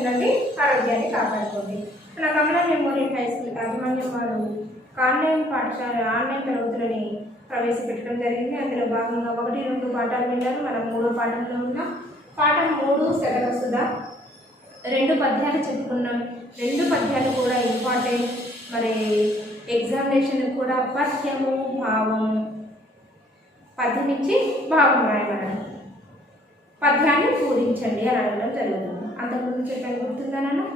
ఉండండి, ఆరోగ్యాన్ని కాపాడుకోండి. మన కమల మెమోరియల్ హై స్కూల్ యాజమాన్యం వారు ఆన్లైన్ పాఠశాల ఆన్లైన్ తరగతులని ప్రవేశపెట్టడం జరిగింది. అందులో భాగంగా 1-2 పాఠాలు విన్నారు. మనం 3వ పాఠంలో ఉన్నాం. పాఠం 3 శతక సుధ. 2 పద్యాలు చెప్పుకున్నాం. 2 పద్యాలు కూడా ఇంపార్టెంట్. మరి ఎగ్జామినేషన్ కూడా పద్యము భావం, పద్యం ఇచ్చి భావం రాయమన్నారు. పద్యాన్ని పూరించండి అని అడగడం జరుగుతుంది. అంతకుముందు చెప్పాను, గుర్తుందనన్నా?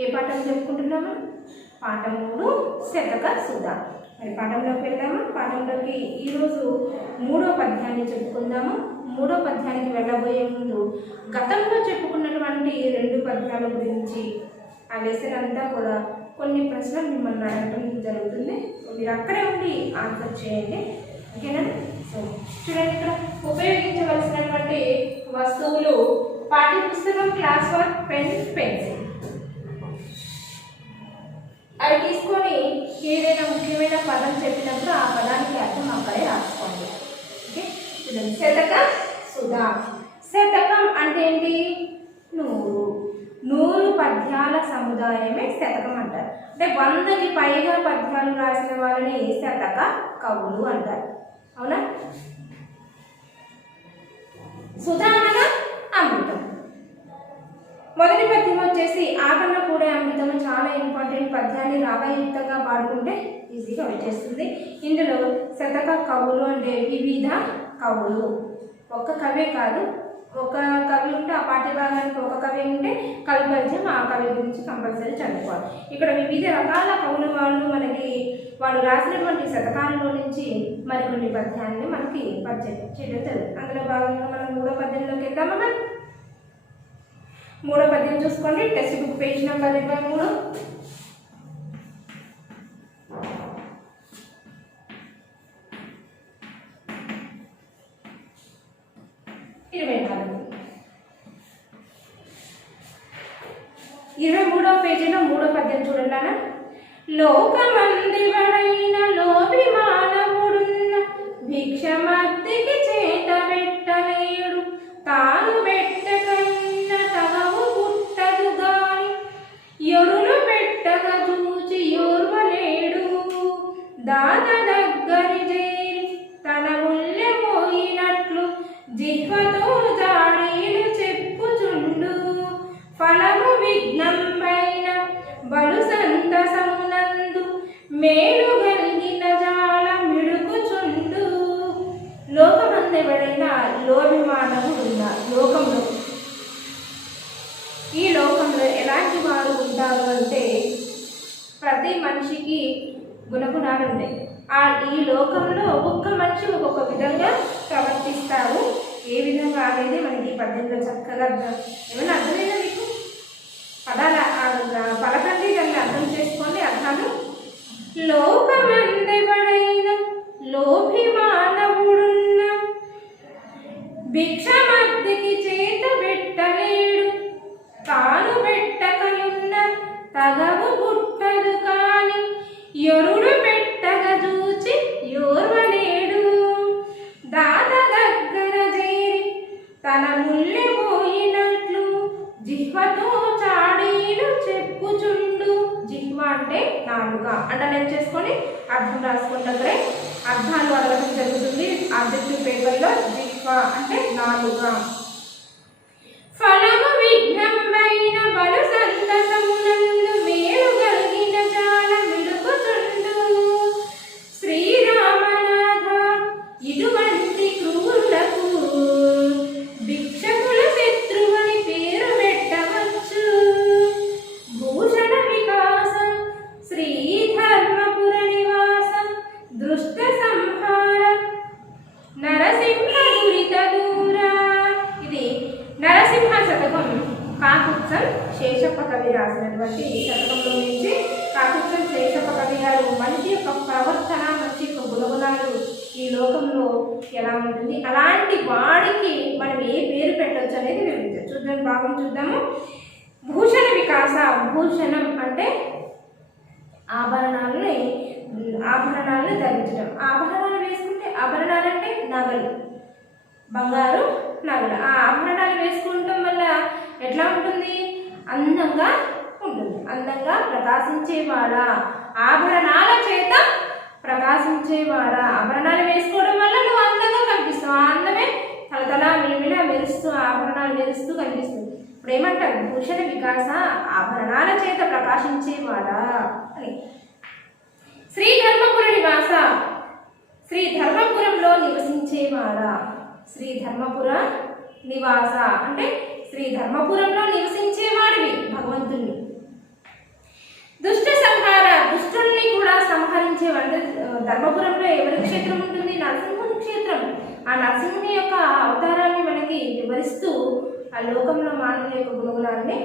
ఏ పాఠం చెప్పుకుంటున్నామా? పాఠం 3 శతక సుధ. మరి పాఠంలోకి వెళ్దామా? పాఠంలోకి ఈరోజు 3వ పద్యాన్ని చెప్పుకుందాము. 3వ పద్యానికి వెళ్ళబోయే ముందు గతంలో చెప్పుకున్నటువంటి 2 పద్యాల గురించి ఆ లెసన్ అంతా కూడా కొన్ని ప్రశ్నలు మిమ్మల్ని అడగడం జరుగుతుంది. మీరు అక్కడే ఉండి ఆన్సర్ చేయండి, ఓకేనా? సో చూడండి, ఇక్కడ ఉపయోగించవలసినటువంటి వస్తువులు పాఠ్య పుస్తకం, క్లాస్ వర్క్, పెన్, పెన్సిల్. అవి తీసుకొని ఏదైనా ముఖ్యమైన పదం చెప్పినప్పుడు ఆ పదానికి అర్థం అక్కడే రాసుకోండి. ఓకే, చూడండి. శతక సుధ. శతకం అంటే ఏంటి? 100 పద్యాల సముదాయమే శతకం అంటారు. అంటే 100కి పైగా పద్యాలు రాసిన వాళ్ళని శతక కవులు అంటారు. అవునా? సుధా అనగా అమృతం. మొదటి పద్యం వచ్చేసి ఆకన్న కూడే అమృతం. చాలా ఇంపార్టెంట్. పద్యాన్ని రాగయుక్తంగా పాడుకుంటే ఈజీగా వచ్చేస్తుంది. ఇందులో శతక కవులు అంటే వివిధ కవులు. ఒక్క కవే కాదు, ఒక కవి ఉంటే ఆ పాఠ్య భాగానికి ఒక కవి ఉంటే కవి పద్యం ఆ కవి గురించి కంపల్సరీ చదువుకోవాలి. ఇక్కడ వివిధ రకాల కవులు వాళ్ళు రాసినటువంటి శతకాలలో నుంచి మరికొన్ని పద్యాన్ని మనకి పరిచయం చేయడం జరుగుతుంది. అందులో భాగంగా మనం 3వ పద్యంలోకి వెళ్దామా? మనం 3వ పద్యం చూసుకోండి. Text book page number 23. పేజీలో 3వ పద్యం చూడండి. లోకమందివడైన లోభి మానవుడున్న భిక్షమద్దికి చేత పెట్టలేడు, తాను పెట్టకన్న తగవు పుట్టదు గాని ఎరులు పెట్టక చూచి ఓర్వలేడు. దాన దగ్గరి చేరి తన ముల్లె మోయినట్లు జిహ్వతో జాడీలు చెప్పుచుండు. ఫలము విఘ్నంబైన బలు సంతసమునందు మేలు కలిగిన జాల మిడుకుచుండు. లోకమందెవడైనా లోభి మానవుడున్నా లోకంలో, ఈ లోకంలో ఎలాంటి వారు ఉంటారు అంటే ప్రతి మనిషికి గుణగుణాలు ఉంటాయి. ఈ లోకంలో ఒక్కొక్క మనిషి ఒక్కొక్క విధంగా ప్రవర్తిస్తారు. ఏ విధంగా అనేది మనకి ఈ పద్యంలో చక్కగా ఏమైనా అర్థమైనా మీకు? పదాల పలకండి, దాన్ని అర్థం చేసుకోండి అర్థాలు. లోకమందెవడైన లోభి మానవుడున్న భిక్షమద్దికి చేత పెట్టలేడు, తాను పెట్టకయున్న తగవు పుట్టదు కాని ఎరుడు పెట్టక చూచి ఓర్వలేడు. దాత దగ్గర చేరి తన ముల్లె పోయినట్లు జిహ్వతో చాడీలు చెప్పుచుండు. జిహ్వ అంటే నాలుక. అండర్లైన్ చేసుకొని అర్థం రాసుకోండి. దగ్గరే అర్థాలు అడగడం జరుగుతుంది ఆబ్జెక్టివ్ పేపర్లో. జిహ్వ అంటే నాలుక. ఫలము విఘ్నంబైన బలు సంతసమునందు మేలు కలిగిన జాల మిడుకుచుండు. శ్రీరామనాథ ఇటువంటి క్రూరులకు భిక్షకుల శత్రువని పేరు పెట్టవచ్చు. భూషణ వికాసం శ్రీధర్మపుర నివాసం దృష్ట సంహార నరసింహ దురిత దూరా. ఇది నరసింహ శతకం. కాకుత్సం శేషప్ప కవి రాసినటువంటి శతకంలో నుంచి కాకుత్సం శేషప్ప కవి గారు మనిషి యొక్క ప్రవర్తన, మనిషి యొక్క గుణగుణాలు ఈ లోకంలో ఎలా ఉంటుంది, అలాంటి వాడికి మనం ఏ పేరు పెట్టవచ్చు అనేది వివరించారు. చూద్దాం, భాగం చూద్దాము. భూషణ వికాస. భూషణం అంటే ఆభరణాలను ధరించడం. ఆభరణాలు వేసుకుంటే, ఆభరణాలు అంటే నగలు, బంగారు నగలు. ఆ ఆభరణాలు వేసుకుంటాం వల్ల ఎట్లా ఉంటుంది? అందంగా ఉంటుంది. అందంగా ప్రకాశించేవాడా, ఆభరణాల చేత ప్రకాశించేవాడా. ఆభరణాలు వేసుకోవడం వల్ల నువ్వు అందంగా కనిపిస్తావు. ఆ అందమే తలతల మిలమిల మెరుస్తూ ఆభరణాలు మెరుస్తూ కనిపిస్తుంది. ఇప్పుడు ఏమంటారు? భూషణ వికాస ఆభరణాల చేత ప్రకాశించేవాడా అని. శ్రీ ధర్మపుర నివాస, శ్రీ ధర్మపురంలో నివసించేవాడా. శ్రీ ధర్మపుర నివాస అంటే శ్రీ ధర్మపురంలో నివసించేవాడివి భగవంతుని. దుష్ట సంహార, దుష్టుల్ని కూడా సంహరించేవాడు. ధర్మపురంలో ఎవరి క్షేత్రం ఉంటుంది? నరసింహుని క్షేత్రం. ఆ నరసింహుని యొక్క అవతారాన్ని మనకి వివరిస్తూ ఆ లోకంలో మానవుని యొక్క గుణగుణాన్ని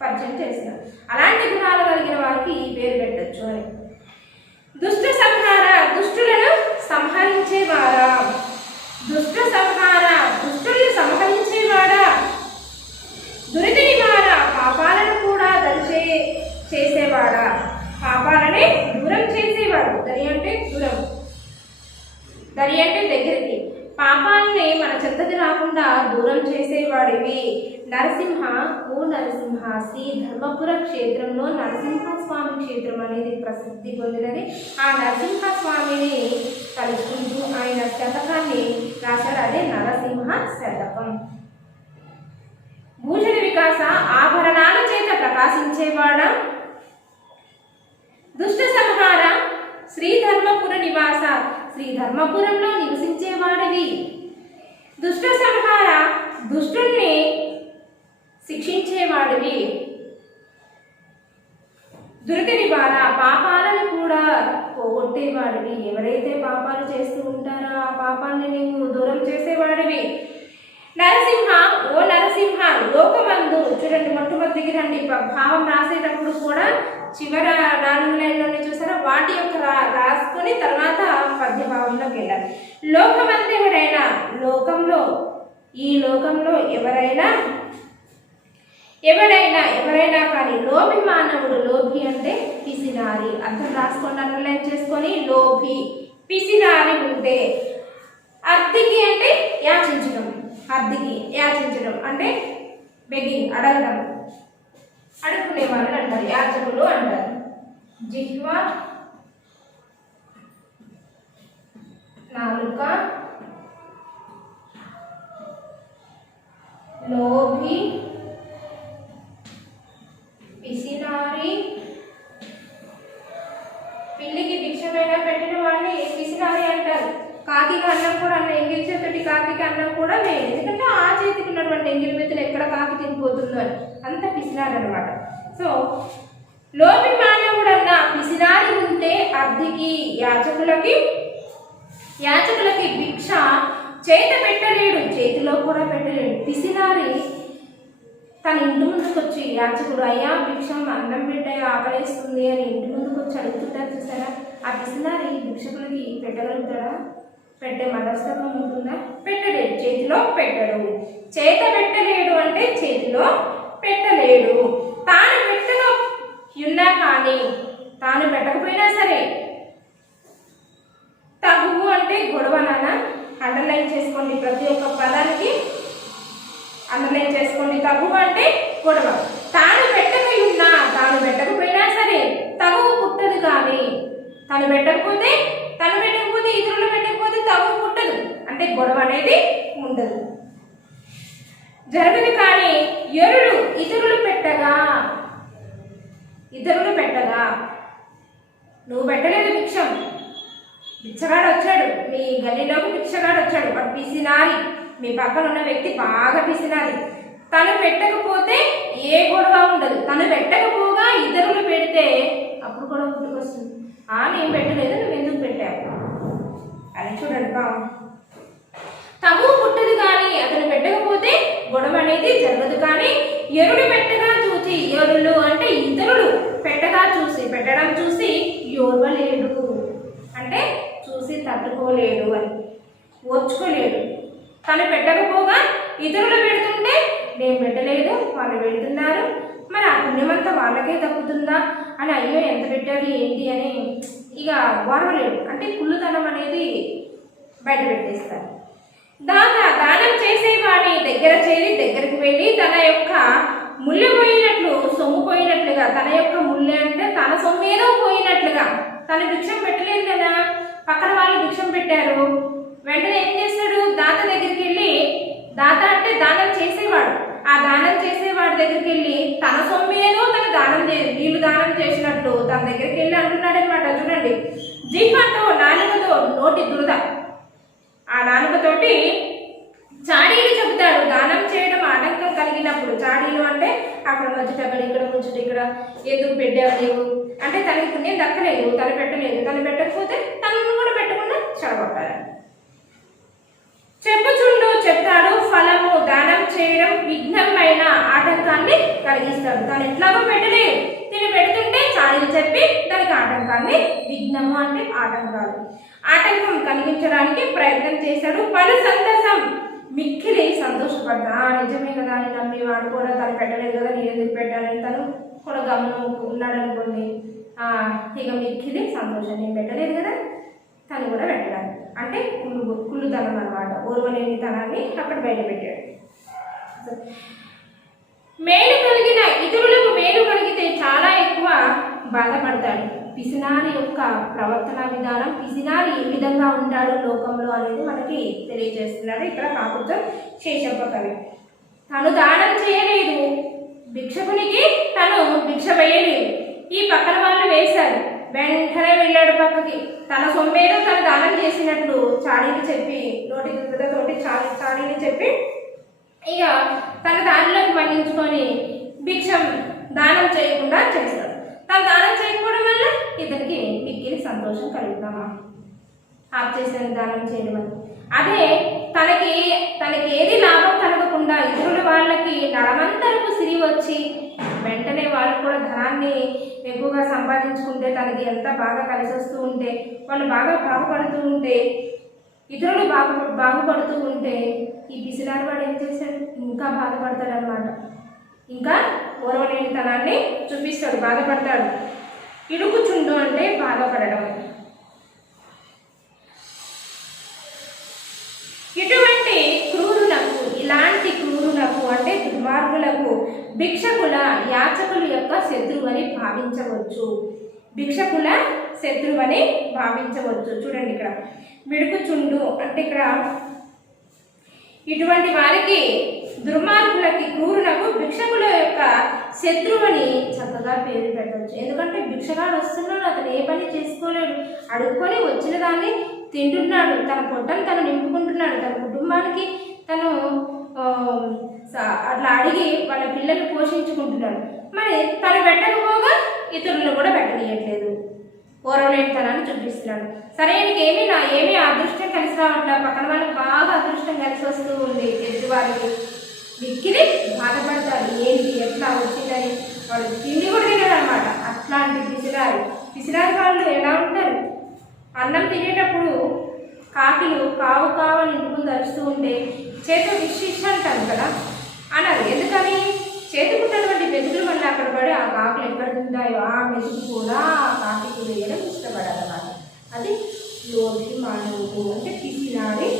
పరిచయం చేస్తారు. అలాంటి గుణాలు కలిగిన వారికి ఈ పేరు పెట్టచ్చు అని. దుష్ట సంహార, దుష్టులను సంహరించేవాడా. దుష్ట సంహార, దుష్టుల్ని సంహరించేవాడా. దురిత నివార, పాపాలను కూడా చేసేవాడా. పాపాలని దూరం చేసేవాడు. దరి అంటే దూరం, దరి అంటే దగ్గరికి. పాపాలని మన చెత్తది రాకుండా దూరం చేసేవాడివి. నరసింహ, ఓ నరసింహ, శ్రీ ధర్మపుర క్షేత్రంలో నరసింహస్వామి క్షేత్రం అనేది ప్రసిద్ధి పొందినది. ఆ నరసింహస్వామిని తలుచుకుంటూ ఆయన శతకాన్ని రాశారు. అదే నరసింహ శతకం. భూషణ వికాస, ఆభరణాల చేత ప్రకాశించేవాడా. దుష్ట సంహార, శ్రీ ధర్మపుర నివాస, శ్రీ ధర్మపురంలో నివసించేవాడివి. దుష్ట సంహార, దుష్టుల్ని శిక్షించేవాడివి. దురిత నివార, పాపాలను కూడా పోగొట్టేవాడివి. ఎవరైతే పాపాలు చేస్తూ ఉంటారో ఆ పాపాన్ని నీవు దూరం చేసేవాడివి. నరసింహ, ఓ నరసింహ, లోకమందు. చూడండి, మొట్టమొదటికి రండి. భావం రాసేటప్పుడు కూడా చివర 4 లైన్లోనే చూసారా, వాటి యొక్క రాసుకొని తర్వాత పద్యభావంలోకి వెళ్ళాలి. లోకమందు ఎవరైనా, లోకంలో, ఈ లోకంలో ఎవరైనా కానీ లోభి మానవుడు. లోభి అంటే పిసినారి. అర్థం రాసుకోండి, అండర్లైన్ చేసుకొని. లోభి, పిసినారి ఉంటే. అర్ధికి అంటే యాచించడం. అర్ధికి యాచించడం అంటే బెగింగ్, అడగడం, అడుక్కునే వాళ్ళని అంటారు, యాచకులు అంటారు. జిహ్వ, నాలుక, లోభి, పిసినారి. పిల్లికి భిక్షమైనా పెట్టిన వాడిని పిసినారి అంటారు. కాకికి అన్నం కూడా అన్న ఎంగిలి చేతితోటి కాకికి అన్నం కూడా లేదు. ఎందుకంటే ఆ చేతికి ఉన్నటువంటి ఎంగిలి మెతులు ఎక్కడ కాకి తినిపోతుందో అని. అంత పిసినారి అనమాట. సో లోపి మానవుడన్నా పిసినారి ఉంటే అర్ధికి, యాచకులకి భిక్ష చేత పెట్టలేడు, చేతిలో కూడా పెట్టలేడు. పిసినారి తన ఇంటి ముందుకు వచ్చి, యాచకుడు అయ్యా భిక్షం అన్నం పెట్టే ఆకలిస్తుంది అని ఇంటి ముందుకు వచ్చి అడుగుతుంటారు చూసారా. ఆ పిసినారి భిక్షకులకి పెట్టగలుగుతాడా? పెట్టే మనస్తత్వం ఉంటుందా? పెట్టలేడు, చేతిలో పెట్టడు. చేత పెట్టలేడు అంటే చేతిలో పెట్టలేడు. తాను పెట్టగా ఉన్నా కానీ, తాను పెట్టకపోయినా సరే. తగువు అంటే గొడవనాన. అండర్లైన్ చేసుకోండి, ప్రతి ఒక్క పదానికి అండర్లైన్ చేసుకోండి. తగువు అంటే గొడవ. తాను పెట్టకపోయినా, తాను పెట్టకపోయినా సరే తగువు పుట్టదు. కానీ తను పెట్టకపోతే ఇతరులు పెట్టకపోతే తగువు పుట్టదు. అంటే గొడవ అనేది ఉండదు, జరగదు. కానీ ఎరుడు, ఇతరులు పెట్టగా నువ్వు పెట్టలేదు భిక్షం, భిక్షగాడు వచ్చాడు, మీ గల్లీలోకి భిక్షగాడు వచ్చాడు, వాడు పిసినారి. మీ పక్కన ఉన్న వ్యక్తి బాగా పిసినారి. తను పెట్టకపోతే ఏ గొడవ ఉండదు. తను పెట్టకపోగా ఇతరులు పెడితే అప్పుడు గొడవ పుట్టుకొస్తుంది. నేను పెట్టలేదు, నువ్వు ఎందుకు పెట్టావు అని. చూడండి, తగువు పుట్టదు. కానీ అతను పెట్టకపోతే గొడవ అనేది జరగదు. కానీ ఎరుడు పెట్టగా చూసి, ఎరులు అంటే ఇతరులు పెట్టడం చూసి యోర్వలేడు అంటే చూసి తట్టుకోలేడు అని, ఓర్చుకోలేడు. తను పెట్టకపోగా ఇతరులు పెడుతుంటే నేను పెట్టలేదు, వాళ్ళు పెడుతున్నారు, మరి ఆ పుణ్యమంతా వాళ్ళకే తప్పుతుందా అని, అయ్యో ఎంత పెట్టారు ఏంటి అని ఇక ఓర్వలేడు. అంటే కుళ్ళుతనం అనేది బయట పెట్టేస్తారు. దానం చేసేవాడి దగ్గరికి వెళ్ళి తన యొక్క ముళ్ళు పోయినట్లు సొమ్ము పోయినట్లుగా, తన యొక్క ముళ్ళే అంటే తన సొమ్మేదో పోయినట్లుగా. తను భిక్షం పెట్టలేదు కదా, పక్కన వాళ్ళు భిక్షం పెట్టారు. వెంటనే ఏం చేస్తాడు, దాత దగ్గరికి వెళ్ళి, దాత అంటే దానం చేసేవాడు, ఆ దానం చేసేవాడి దగ్గరికి వెళ్ళి తన సొమ్మేదో తన దానం వీళ్ళు దానం చేసినట్టు తన దగ్గరికి వెళ్ళి అంటున్నాడనమాట. చూడండి, జీహ్వతో నాలుకతో నోటి దురద, ఆ నాలుకతోటి చాడీలు చెబుతాడు. దానం చేయడం ఆటంకం కలిగినప్పుడు, చాడీలు అంటే అక్కడ వచ్చేటప్పుడు ఇక్కడ ముంచుట, ఇక్కడ ఎందుకు పెట్టావు లేవు అంటే తనకి పుణ్యం దక్కలేదు, తను పెట్టలేదు, తను పెట్టకపోతే తనను కూడా పెట్టకుండా చెడగొట్టాలి. చెప్పుచుండు చెప్తాడు ఫలము, దానం చేయడం విఘ్నమైన ఆటంకాన్ని కలిగిస్తాడు. తను ఎట్లాగో పెట్టలేదు, తిని పెడుతుంటే చాడీలు చెప్పి దానికి ఆటంకాన్ని, విఘ్నము అంటే ఆటంకాలు, ఆటంకం కలిగించడానికి ప్రయత్నం చేశాడు. పలు సంతసం, మిక్కిలి సంతోషపడ్డా, నిజమే కదా అని నమ్మి వాడు కూడా తను పెట్టలేదు కదా నేను ఎందుకు పెట్టాలని తను కూడా గమనం ఉన్నాడు అనుకోండి. ఇక మిక్కిలి సంతోషం, నేను పెట్టలేదు కదా తను కూడా పెట్టడానికి అంటే కుళ్ళుతనం అనమాట, ఓర్వలేని తనాన్ని అక్కడ బయట పెట్టాడు. మేలు కలిగిన ఇతరులకు మేలు కలిగితే చాలా ఎక్కువ బాధపడతాడు. పిసినారి యొక్క ప్రవర్తన విధానం, పిసినారి ఏ విధంగా ఉంటాడు లోకంలో అనేది మనకి తెలియజేస్తున్నాడు ఇక్కడ కాకపోతే శేషప్ప కవి. తను దానం చేయలేదు, భిక్షకునికి తను భిక్ష వేయలేదు, ఈ పక్కన వాళ్ళు వేశారు, వెంటనే వెళ్ళాడు పక్కకి. తన సొమ్మేదో తను దానం చేసినట్లు చాడీలు చెప్పి, నోటి దుర్గతతోటి చాడీలు చెప్పి ఇక తన దానిలోకి మళ్లించుకొని భిక్షం దానం చేయకుండా చేస్తాడు. తను దానం చేయకపోవడం వల్ల ఇతనికి మిక్కిలి సంతోషం కలుగుతామా ఆప్ చేసిన దానం చేయడం వల్ల. అదే తనకి ఏది లాభం కలగకుండా ఇతరుల వాళ్ళకి నడమంతరకు సిరి వచ్చి వెంటనే వాళ్ళు కూడా ధనాన్ని ఎక్కువగా సంపాదించుకుంటే తనకి ఎంత బాగా కలిసి వస్తూ ఉంటే, వాళ్ళు బాగా బాగుపడుతూ ఉంటే, ఇతరులు బాగుపడుతూ ఉంటే ఈ పిసినారి వాడు ఏం చేశాడు, ఇంకా బాధపడతాడు అనమాట. ఇంకా ఓర్వలేని తనాన్ని చూపిస్తాడు, బాధపడతాడు. ఇడుకుచుండు అంటే బాధపడడం. ఇటువంటి క్రూరులకు, ఇలాంటి క్రూరులకు అంటే దుర్మార్గులకు భిక్షకుల యాచకుల యొక్క శత్రువు అని భావించవచ్చు. భిక్షకుల శత్రువు అని భావించవచ్చు. చూడండి ఇక్కడ మిడుకుచుండు అంటే ఇక్కడ ఇటువంటి వారికి, దుర్మార్గులకి, క్రూరులకు భిక్షకుల యొక్క శత్రువుని చక్కగా పేరు పెట్టవచ్చు. ఎందుకంటే భిక్షగాడు వస్తున్నాడు, అతను ఏ పని చేసుకోలేడు, అడుక్కొని వచ్చిన దాన్ని తింటున్నాడు, తన పొట్టను తను నింపుకుంటున్నాడు, తన కుటుంబానికి తను అట్లా అడిగి వాళ్ళ పిల్లలు పోషించుకుంటున్నాడు. మరి తను పెట్టకపోగా ఇతరులను కూడా పెట్టనీయట్లేదు, ఓరవలేనితనాన్ని చూపిస్తున్నాడు. సరే ఏమీ అదృష్టం కలిసి రావట్లా, పక్కన వాళ్ళకి బాగా అదృష్టం కలిసి వస్తూ ఉంది, ఎదుటివారికి మిక్కిలి బాధపడతారు. ఏంటి ఎట్లా వచ్చిందని వాళ్ళు తిండి కూడా తినరు అనమాట. అట్లాంటి పిసినారి వాళ్ళు ఎలా ఉంటారు, అన్నం తినేటప్పుడు కాకిలు కావు కావని ఇంటి ముందు అరుస్తూ ఉంటే చేతి విశిష్ట అంటారు కదా అన్నారు. ఎందుకని చేతుకున్నటువంటి మెతుకులు మళ్ళీ అక్కడ పడి ఆ కాకులు ఎక్కడ తింటాయో ఆ మెతుకు కూడా ఆ కాకి వేయడం ఇష్టపడాలన్నమాట. అది లోభి మానవుడు అంటే పిసినారి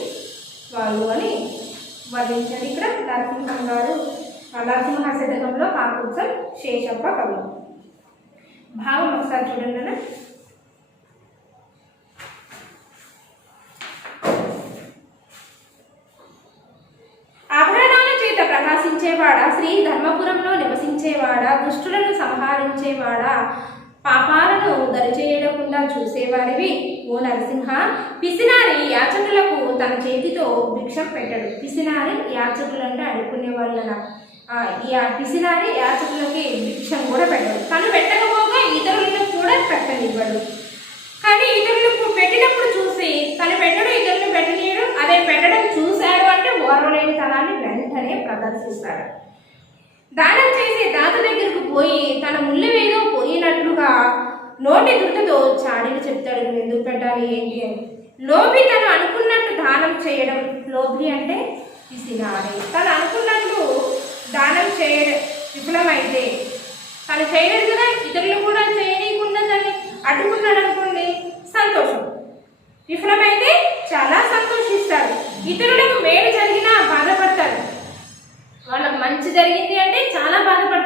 వాళ్ళు అని వర్ణించారు ఇక్కడ నరసింహం గారు. నరసింహ శతకంలో కాకుత్సం శేషప్ప కవి. భావం ఒకసారి చూడండి అన్న. ఆభరణాల చేత ప్రకాశించేవాడా, శ్రీ ధర్మపురంలో నివసించేవాడా, దుష్టులను సంహరించేవాడా, పాపాలను దరిచేయకుండా చూసేవారివి ఓ నరసింహ, పిసినారి యాచకులకు తన చేతితో భిక్షం పెట్టడు. పిసినారి యాచకులు అంటే అడుక్కునే వాళ్ళ, పిసినారి యాచకులకి భిక్షం కూడా పెట్టడు. తను పెట్టకపోగా ఇతరులకు కూడా పెట్టనివ్వడు. కానీ ఇతరులకు పెట్టినప్పుడు చూసి తను పెట్టడు, ఇతరులు పెట్టనీయడు. అదే పెట్టడం చూశాడు అంటే ఓర్వలేని తనాన్ని వెంటనే ప్రదర్శిస్తాడు. దానం చేసే దాత దగ్గరకు పోయి తన ముళ్ళవేదో పోయినట్లుగా నోటి దుర్గతో చాడీలు చెప్తాడు, నువ్వు ఎందుకు పెట్టాలి ఏంటి అని. లోభి తను అనుకున్నట్టు దానం చేయడం, లోభి అంటే పిసినారి, తను అనుకున్నట్టు దానం చేయడం విఫలమైతే, తను చేయలేదు కదా ఇతరులు కూడా చేయనీయకుండా దాన్ని అడ్డుకున్నాడు అనుకోండి, సంతోషం. విఫలమైతే చాలా సంతోషిస్తాడు. ఇతరులకు మేలు జరిగినా బాధపడతాడు, వాళ్ళకు మంచి జరిగింది అంటే చాలా బాధపడతాడు.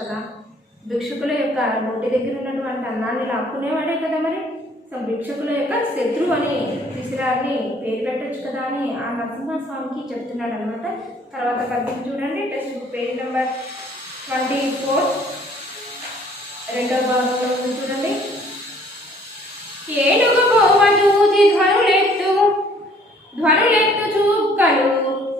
కదా. భిక్షుకుల యొక్క నోటి దగ్గర ఉన్నటువంటి అన్నాన్ని లాక్కునేవాడే కదా మరి. సో భిక్షకుల యొక్క శత్రువు అని పిసిరాన్ని పేరు పెట్టచ్చు కదా అని ఆ నరసింహస్వామికి చెప్తున్నాడు అనమాట. తర్వాత పద్యం చూడండి, టెక్స్ట్ బుక్ పేజ్ నెంబర్ 24 రెండవ భాగంలో ఉంది చూడండి. ఏనుగు పోవ చూచి ధ్వనులెత్తు చూక్కలు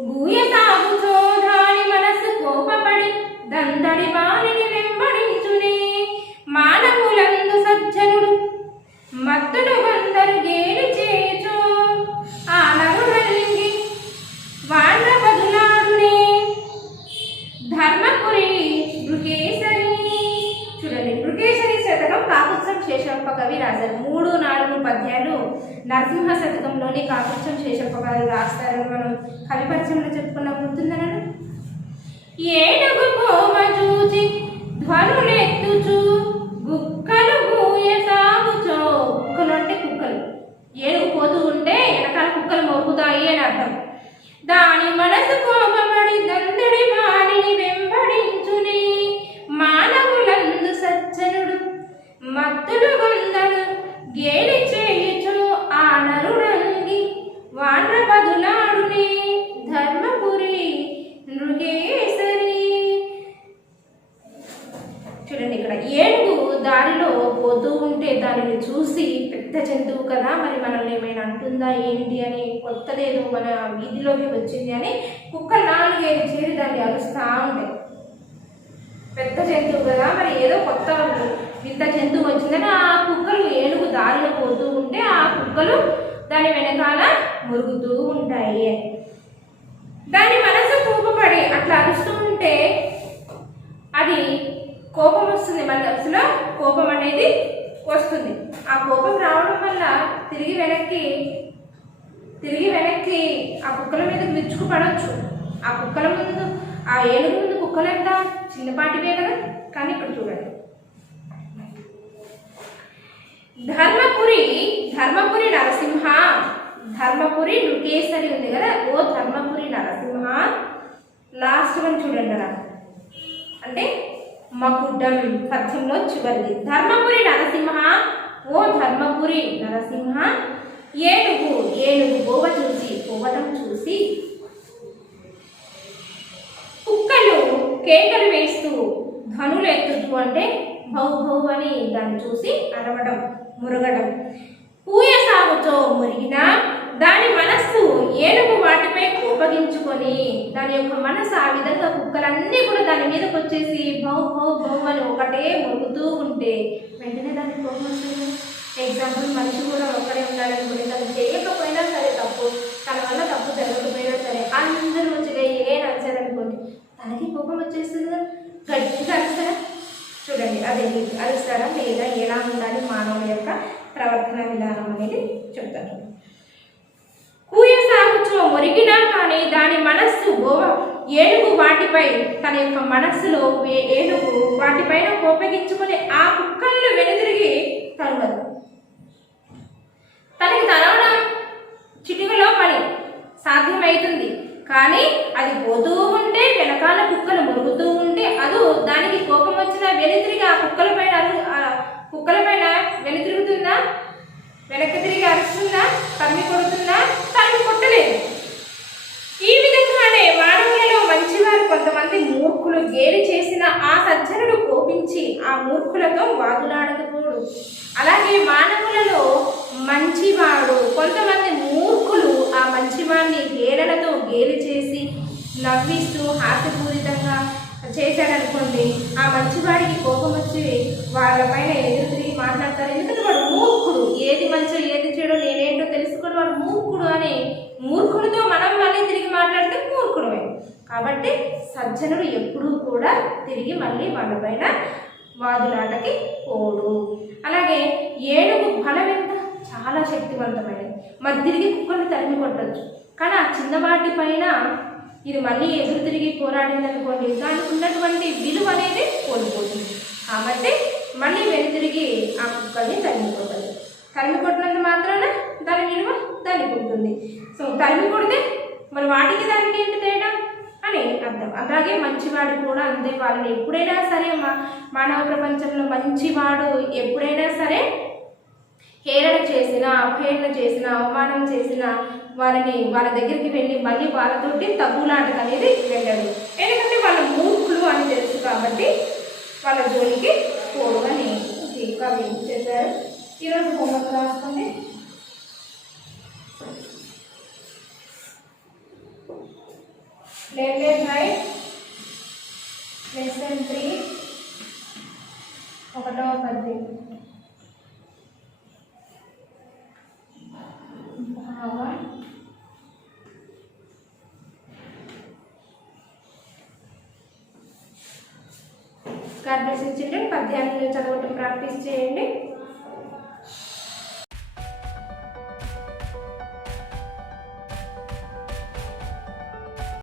భూయ సాగుచో దాని మనసు కోపపడి దందడి వాణిని వెంబడించునే. మానవులందు సజ్జనుడు మత్తుడు కొందరు గేలి చేయుచో ఆ నరుడలింగి వాండ్ర బదులాడునే. ధర్మపురి మృగేశరి చూడండి, మృగేశరి శతకం కాకుత్సం శేషప్ప కవి రాశారు. 3-4 పద్యాలు నరసింహ శతకంలోని కాకుత్సం శేషప్ప గారు రాస్తారని మనం కవి పరిచయంలో చెప్పుకున్న గుర్తుందనను. ఏనుగు పోవ చూచి ధ్వనులెత్తుచు గుక్కలు గూయ సాగుచో. కుక్కలు అంటే కుక్కలు, ఏనుగు పోతూ ఉంటే వెనకాల కుక్కలు మోగుతాయి అని అర్థం. దాని మనసు కోపపడి దందడి వాణిని వెంబడించుని. మానవులందు సజ్జనుడు మత్తుడు కొందరు గేలి చేయుచు ఆ నరుడంగి వాండ్ర బదులాడునే. ధర్మపురి మృగేశరి చూడండి, ఇక్కడ ఏనుగు దారిలో పోతూ ఉంటే దానిని చూసి పెద్ద జంతువు కదా మరి మనల్ని ఏమైనా అంటుందా ఏంటి అని, కొత్తదేదో మన వీధిలోకి వచ్చింది అని కుక్కలు 4-5 చేరి దాన్ని అరుస్తూ ఉంటాయి. పెద్ద జంతువు కదా మరి ఏదో కొత్త వింత జంతువు వచ్చిందని ఆ కుక్కలు ఏనుగు దారిలో పోతూ ఉంటే ఆ కుక్కలు దాని వెనకాల మురుగుతూ ఉంటాయి. దాని మనసు కోపపడి అట్లా అరుస్తూ ఉంటే అది కోపం వస్తుంది, మన మనసులో కోపం అనేది వస్తుంది. ఆ కోపం రావడం వల్ల తిరిగి వెనక్కి ఆ కుక్కల మీద విరుచుకుపడవచ్చు. ఆ కుక్కల ముందు, ఆ ఏనుగు ముందు కుక్కలు ఎంత చిన్నపాటివే కదా. కానీ ఇక్కడ చూడండి, ధర్మపురి నరసింహ, ధర్మపురి నృకేశరి ఉంది కదా. ఓ ధర్మపురి నరసింహ, లాస్ట్ వన్ చూడండి అలా అంటే మకుటం పద్యంలో చివరిది. ధర్మపురి నరసింహ, ఓ ధర్మపురి నరసింహ, ఏనుగు పోవటం చూసి కుక్కలు కేకలు వేస్తూ ధనులు ఎత్తుతూ అంటే భౌ భౌ అని దాన్ని చూసి అరవడం, మురగడం. పూయ సాగుతో మురిగిన దాని మనస్సు ఏనుగు వాటిపై కోపగించుకొని, దాని యొక్క మనసు ఆ విధంగా కుక్కలన్నీ కూడా దాని మీదకి వచ్చేసి భౌ భౌ భౌ అని ఒకటే మురుగుతూ ఉంటే వెంటనే దానికి కోపం వస్తుంది. ఎగ్జాంపుల్, మనిషి కూడా ఒక్కడే ఉండాలనుకుంటే తను చేయకపోయినా సరే తప్పు, తన వల్ల తప్పు జరగకపోయినా సరే అందరూ వచ్చి ఏ నడిచారనుకోండి తనకి కోపం వచ్చేస్తుంది కదా. గట్టిగా అరుస్తారా చూడండి, అదే అరుస్తారా లేదా ఎలా ఉండాలి మానవుల యొక్క ప్రవర్తన విధానం అనేది చెప్తాను. కూయ సాగుచో మురిగినా కానీ దాని మనస్సు ఏనుగు వాటిపై, తన యొక్క మనస్సులో ఏనుగు వాటిపైన కోపగించుకొని ఆ కుక్కలను వెనుదిరిగి తరువదు. తనకి తరవడం చిటికలో పని సాధ్యమవుతుంది, కానీ అది పోతూ ఉంటే వెనకాల కుక్కలు మురుగుతూ ఉంటే అది దానికి కోపం వచ్చిన వెనుతిరిగి ఆ కుక్కల పైన వెనుతిరుగుతుందా, వెనక్కి తిరిగి అరుస్తుందా, తరిమి కొడుతుందా? తరిమి కొట్టలేదు. ఈ విధంగానే మానవులలో మంచివారు కొంతమంది మూర్ఖులు గేలి చేసిన ఆ సజ్జనుడు కోపించి ఆ మూర్ఖులతో వాదులాడకపోడు. అలాగే మానవులలో మంచివాడు కొంతమంది మూర్ఖులు ఆ మంచివాడిని హేళనతో గేలి చేసి నవ్విస్తూ హాస్యపూరితంగా చేశాడనుకోండి, ఆ మంచివాడికి కోపం వచ్చి వాళ్ళపైన ఎదురు తిరిగి మాట్లాడతారు. ఎందుకంటే వాడు మూర్ఖుడు, ఏది మంచో ఏది చెడో నేనేంటో తెలుసుకొని వాడు మూర్ఖుడు అని మూర్ఖుడితో మనం మళ్ళీ తిరిగి మాట్లాడితే మూర్ఖుడమే. కాబట్టి సజ్జనుడు ఎప్పుడూ కూడా తిరిగి మళ్ళీ వాళ్ళపైన వాదులాటకి పోడు. అలాగే ఏనుగు బలం ఎంత, చాలా శక్తివంతమైనది. మరి తిరిగి కుక్కల్ని తరిమి కొట్టచ్చు, కానీ ఆ చిన్నవాటి పైన ఇది మళ్ళీ ఎదురు తిరిగి పోరాడింది అనుకోండి, దానికి ఉన్నటువంటి విలువ అనేది కోల్పోతుంది. కాబట్టి మళ్ళీ వెనుతిరిగి ఆ కుక్కల్ని తరిమి కొట్టాలి. తరిమి కొట్టినంత మాత్రాన దాని విలువ దానికి ఉంటుంది. సో తరిమి కొడితే మరి వాటికి దానికి ఏంటి తేడా అని అర్థం. అలాగే మంచివాడు కూడా అంతే. వాళ్ళని ఎప్పుడైనా సరే మానవ ప్రపంచంలో మంచివాడు ఎప్పుడైనా సరే హేళన చేసినా, అవహేళన చేసినా, అవమానం చేసినా వాళ్ళ దగ్గరికి వెళ్ళి మళ్ళీ వాళ్ళతోటి తగ్గులాటకు అనేది వెళ్ళాడు. ఎందుకంటే వాళ్ళ మూర్ఖులు అని తెలుసు కాబట్టి వాళ్ళ జోలికి పోడు అని కవి చెప్పారు. ఈరోజు హోంవర్క్ రాసుకోండి. లెసన్ 3 ఒకటవ పద్యం. God bless you children. పద్యాలను చదవటం ప్రాక్టీస్ చేయండి.